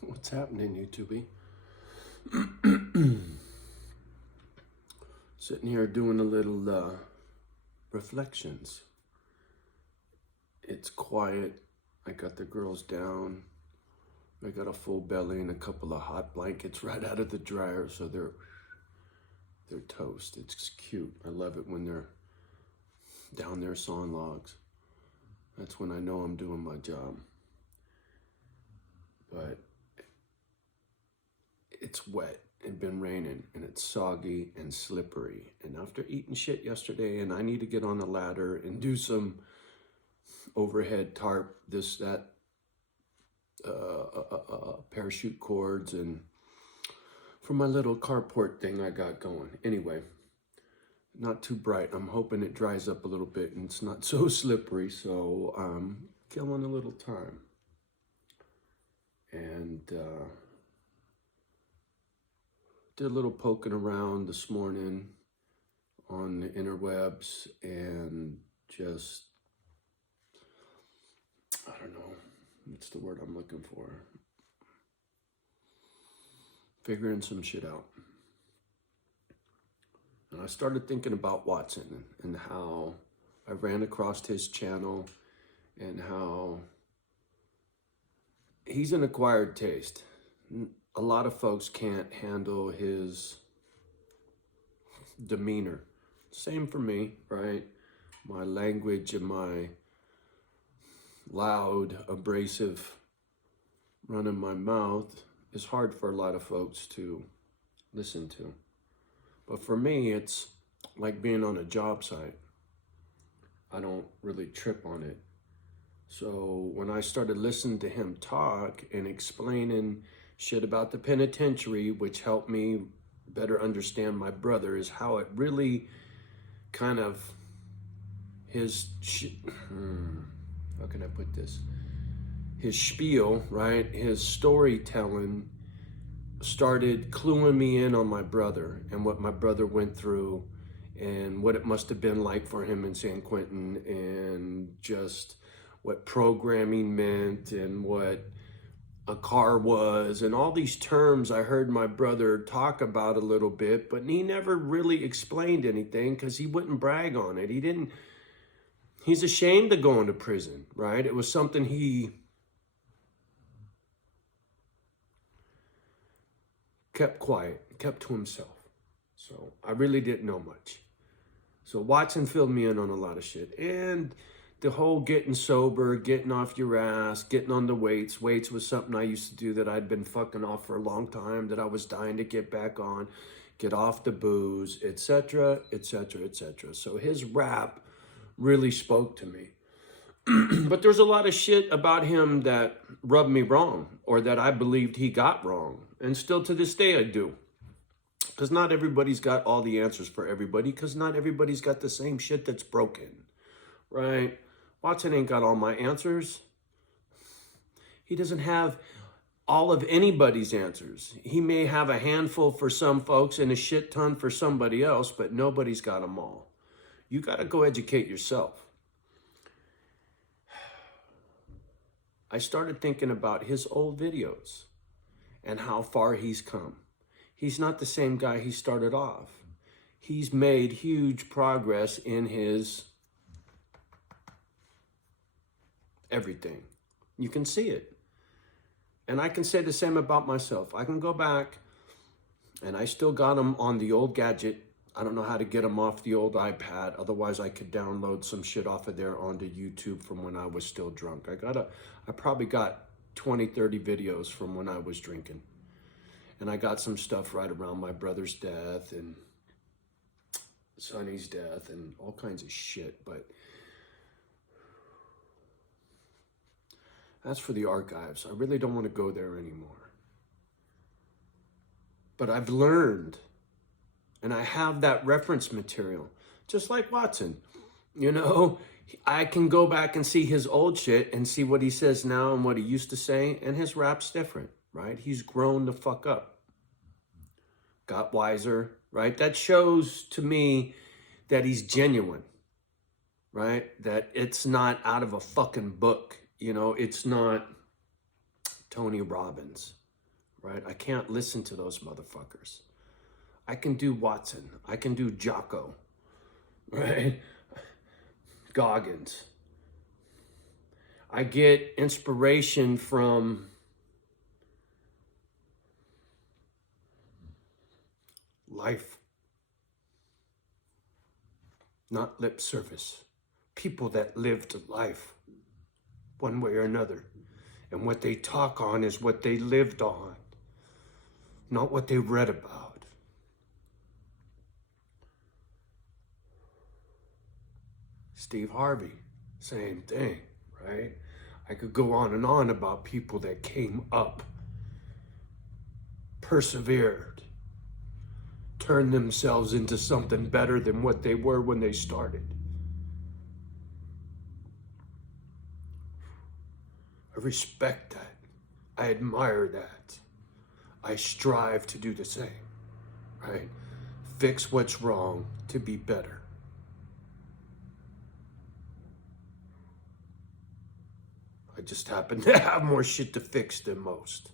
What's happening, YouTube? Sitting here doing a little reflections. It's quiet. I got the girls down. I got a full belly and a couple of hot blankets right out of the dryer, so they're toast. It's cute. I love it when they're down there sawing logs. That's when I know I'm doing my job. But it's wet and been raining and it's soggy and slippery. And after eating shit yesterday, and I need to get on the ladder and do some overhead tarp, this, that, parachute cords, and for my little carport thing I got going. Anyway, not too bright. I'm hoping it dries up a little bit and it's not so slippery, so I'm killing a little time. And did a little poking around this morning on the interwebs and just, I don't know, what's the word I'm looking for? Figuring some shit out. And I started thinking about Watson and how I ran across his channel and how he's an acquired taste. A lot of folks can't handle his demeanor. Same for me, right? My language and my loud, abrasive running my mouth is hard for a lot of folks to listen to. But for me, it's like being on a job site. I don't really trip on it. So when I started listening to him talk and explaining shit about the penitentiary, which helped me better understand my brother, is how it really kind of, how can I put this? His spiel, right? His storytelling started cluing me in on my brother and what my brother went through and what it must have been like for him in San Quentin, and just what programming meant and what a car was, and all these terms I heard my brother talk about a little bit, but he never really explained anything because he wouldn't brag on it. He's ashamed of going to prison, right? It was something he kept quiet, kept to himself. So I really didn't know much. So Watson filled me in on a lot of shit. And the whole getting sober, getting off your ass, getting on the weights. Weights was something I used to do that I'd been fucking off for a long time, that I was dying to get back on, get off the booze, etc., etc., etc. So his rap really spoke to me. But there's a lot of shit about him that rubbed me wrong, or that I believed he got wrong. And still to this day I do. Because not everybody's got all the answers for everybody, because not everybody's got the same shit that's broken, right? Watson ain't got all my answers. He doesn't have all of anybody's answers. He may have a handful for some folks and a shit ton for somebody else, but nobody's got them all. You got to go educate yourself. I started thinking about his old videos and how far he's come. He's not the same guy he started off. He's made huge progress in his everything. You can see it. And I can say the same about myself. I can go back and I still got them on the old gadget. I don't know how to get them off the old iPad. Otherwise, I could download some shit off of there onto YouTube from when I was still drunk. I probably got 20, 30 videos from when I was drinking. And I got some stuff right around my brother's death and Sonny's death and all kinds of shit. But that's for the archives. I really don't want to go there anymore. But I've learned, and I have that reference material, just like Watson. You know, I can go back and see his old shit and see what he says now and what he used to say, and his rap's different, right? He's grown the fuck up. Got wiser, right? That shows to me that he's genuine, right? That it's not out of a fucking book. You know, it's not Tony Robbins. right? I can't listen to those motherfuckers. I can do Watson. I can do Jocko, right? Goggins. I get inspiration from life, not lip service. People that lived life one way or another. And what they talk on is what they lived on, not what they read about. Steve Harvey, same thing, right? I could go on and on about people that came up, persevered, turned themselves into something better than what they were when they started. I respect that. I admire that. I strive to do the same, right? Fix what's wrong to be better. I just happen to have more shit to fix than most.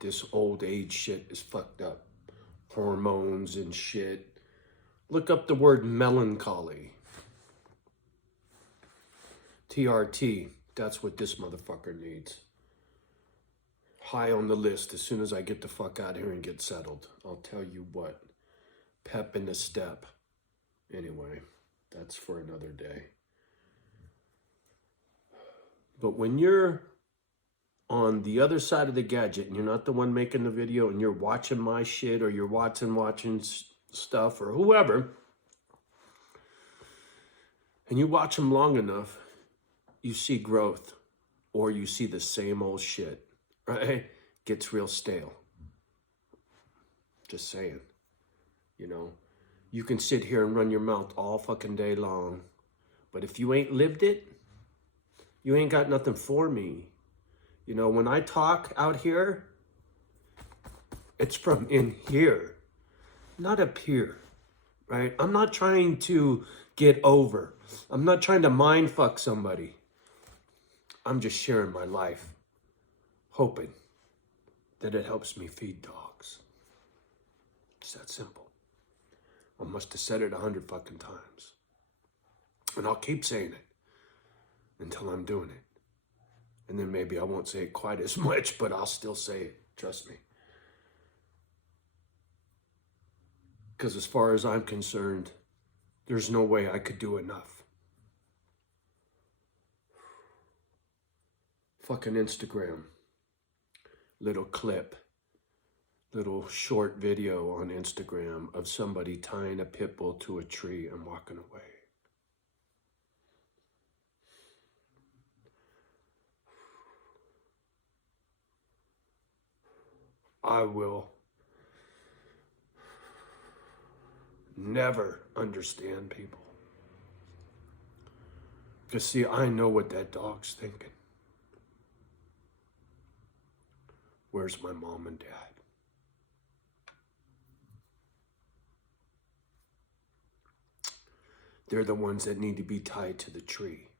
This old age shit is fucked up. Hormones and shit. Look up the word melancholy. TRT. That's what this motherfucker needs. High on the list as soon as I get the fuck out here and get settled. I'll tell you what. Pep in the step. Anyway, that's for another day. But when you're on the other side of the gadget and you're not the one making the video and you're watching my shit or you're watching stuff or whoever, and you watch them long enough, you see growth or you see the same old shit, right? Gets real stale. Just saying, you know, you can sit here and run your mouth all fucking day long, but if you ain't lived it, you ain't got nothing for me. You know, when I talk out here, it's from in here, not up here, right? I'm not trying to get over. I'm not trying to mind fuck somebody. I'm just sharing my life, hoping that it helps me feed dogs. It's that simple. I must have said it 100 fucking times. And I'll keep saying it until I'm doing it. And then maybe I won't say it quite as much, but I'll still say it. Trust me. Because as far as I'm concerned, there's no way I could do enough. Fucking Instagram. Little clip. Little short video on Instagram of somebody tying a pit bull to a tree and walking away. I will never understand people. Because see, I know what that dog's thinking. Where's my mom and dad? They're the ones that need to be tied to the tree,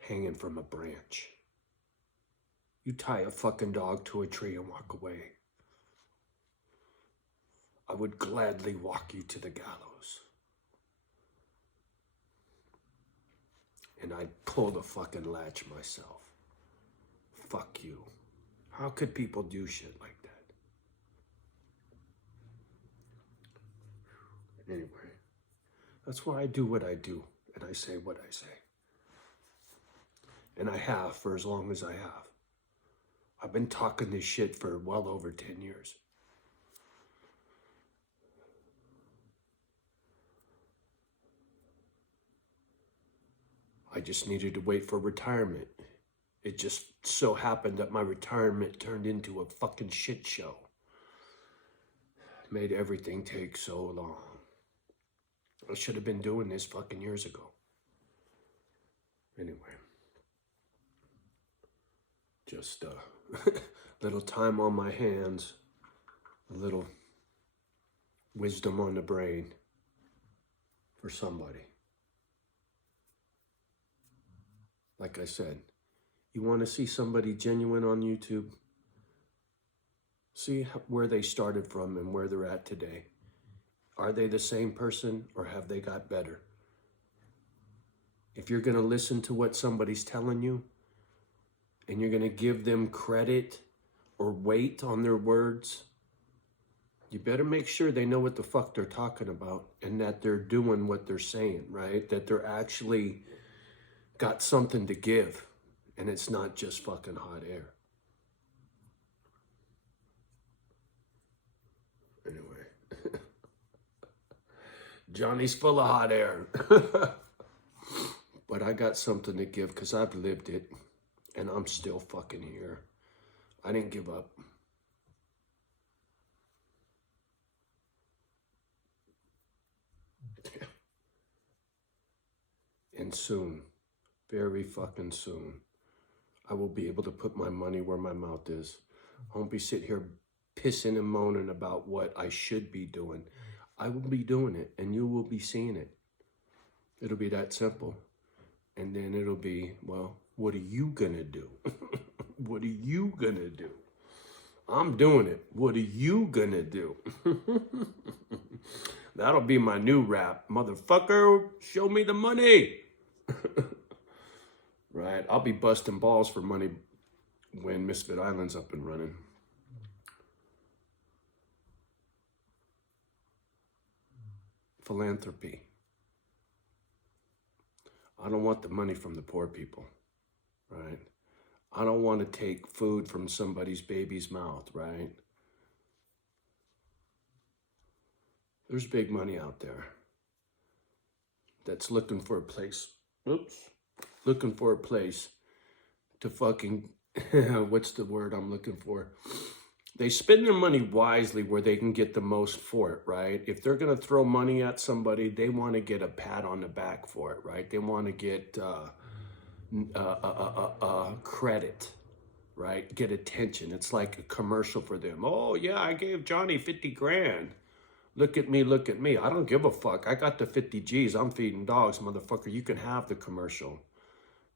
hanging from a branch. You tie a fucking dog to a tree and walk away. I would gladly walk you to the gallows. And I'd pull the fucking latch myself. Fuck you. How could people do shit like that? Anyway, that's why I do what I do, and I say what I say. And I have for as long as I have. I've been talking this shit for well over 10 years. I just needed to wait for retirement. It just so happened that my retirement turned into a fucking shit show. Made everything take so long. I should have been doing this fucking years ago. Anyway. Just a little time on my hands. A little wisdom on the brain. for somebody. Like I said, you want to see somebody genuine on YouTube? See where they started from and where they're at today. Are they the same person or have they got better? If you're going to listen to what somebody's telling you and you're going to give them credit or weight on their words, you better make sure they know what the fuck they're talking about and that they're doing what they're saying, right? That they're actually got something to give and it's not just fucking hot air. Anyway, Johnny's full of hot air. But I got something to give because I've lived it and I'm still fucking here. I didn't give up. And soon, very fucking soon, I will be able to put my money where my mouth is. I won't be sitting here pissing and moaning about what I should be doing. I will be doing it and you will be seeing it. It'll be that simple. And then it'll be, well, what are you gonna do? What are you gonna do? I'm doing it. What are you gonna do? That'll be my new rap. Motherfucker, show me the money. Right? I'll be busting balls for money when Misfit Island's up and running. Philanthropy. I don't want the money from the poor people, right? I don't want to take food from somebody's baby's mouth, right? There's big money out there that's looking for a place. Looking for a place to fucking, what's the word I'm looking for? They spend their money wisely where they can get the most for it, right? If they're going to throw money at somebody, they want to get a pat on the back for it, right? They want to get credit, right? Get attention. It's like a commercial for them. Oh, yeah, I gave Johnny 50 grand. Look at me, look at me. I don't give a fuck. I got the 50 G's. I'm feeding dogs, motherfucker. You can have the commercial.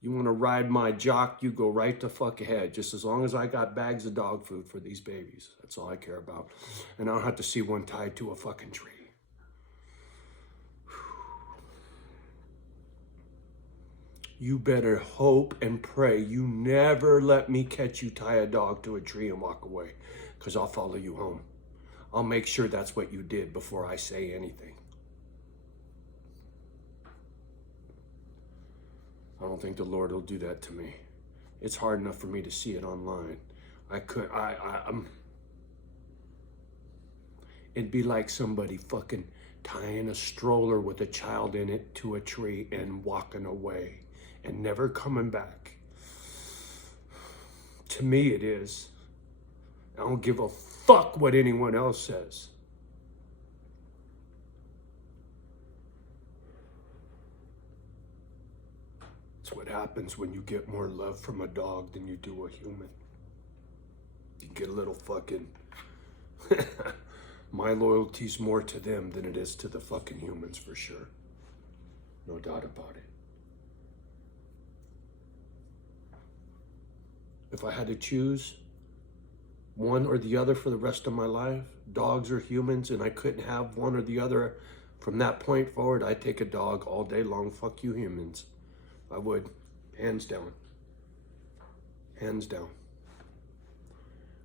You want to ride my jock, you go right the fuck ahead. Just as long as I got bags of dog food for these babies. That's all I care about. And I don't have to see one tied to a fucking tree. You better hope and pray you never let me catch you tie a dog to a tree and walk away, because I'll follow you home. I'll make sure that's what you did before I say anything. I don't think the Lord will do that to me. It's hard enough for me to see it online. It'd be like somebody fucking tying a stroller with a child in it to a tree and walking away and never coming back. To me, it is. I don't give a fuck what anyone else says. It's what happens when you get more love from a dog than you do a human. You get a little fucking... My loyalty's more to them than it is to the fucking humans, for sure. No doubt about it. If I had to choose one or the other for the rest of my life, dogs or humans, and I couldn't have one or the other from that point forward, I'd take a dog all day long. Fuck you humans. I would. Hands down. Hands down.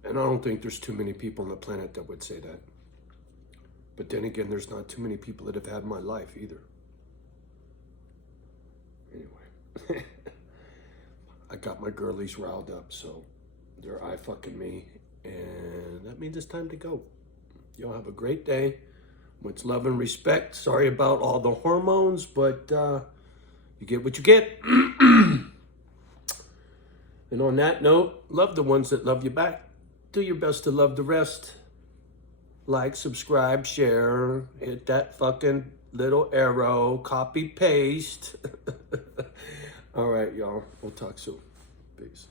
And I don't think there's too many people on the planet that would say that. But then again, there's not too many people that have had my life either. Anyway. I got my girlies riled up, so they're eye-fucking me. And that means it's time to go. Y'all have a great day. Much love and respect. Sorry about all the hormones, but you get what you get. And on that note, love the ones that love you back. Do your best to love the rest. Like, subscribe, share, hit that fucking little arrow, copy, paste. All right, y'all. We'll talk soon. Peace.